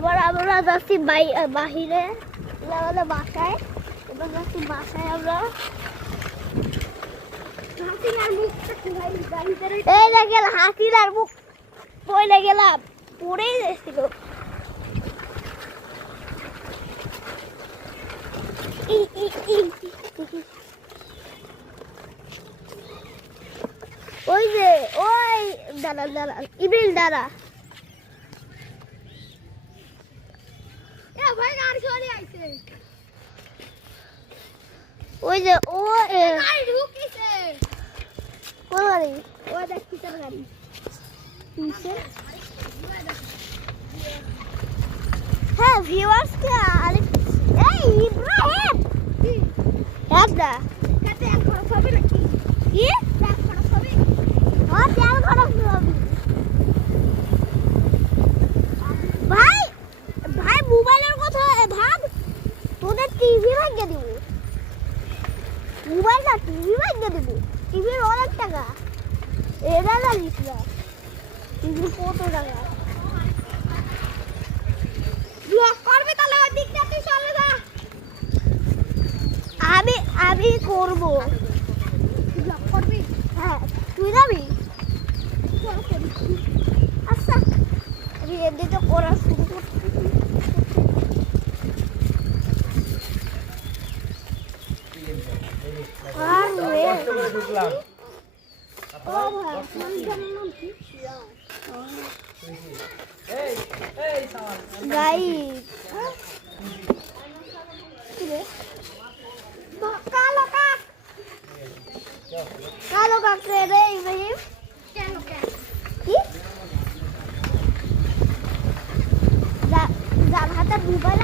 এবার আমরা যাচ্ছি বাহিরে আমাদের বাসায়। এবার যাচ্ছি বাসায় আমরা। এই দেখেন হাতির আর মুখ পড়ে গেলাম, পড়েই যাচ্ছিল। ওই যে ওই দাঁড়া ইবিল দাঁড়া। ওই যে ও কোন গাড়ি? ও দেখ কিসের গাড়ি। হ্যাঁ ভিউয়ার্স কে আরে এই ইব্রাহিম দাদা কত এক খরচ হবে নাকি? কি এক খরচ হবে? হ্যাঁ তেল খরচ হবে ভাই। ভাই মোবাইলের কথা ভাব, তোদের টিভি ভাঙিয়ে দিব। মোবাইল না টিভি ভাঙিয়ে দিব। টিভির অনেক টাকা, এটা জানিস না টিভি কত টাকা। করবি তাহলে ওই দিকটা তুই চলে যা। আমি করব। ব্লগ করবি? হ্যাঁ তুই যাবি? আচ্ছা আমি এদিকে করা শুরু করছি। কালো কাক রে ইব্রাহিম, যার হাতে মোবাইল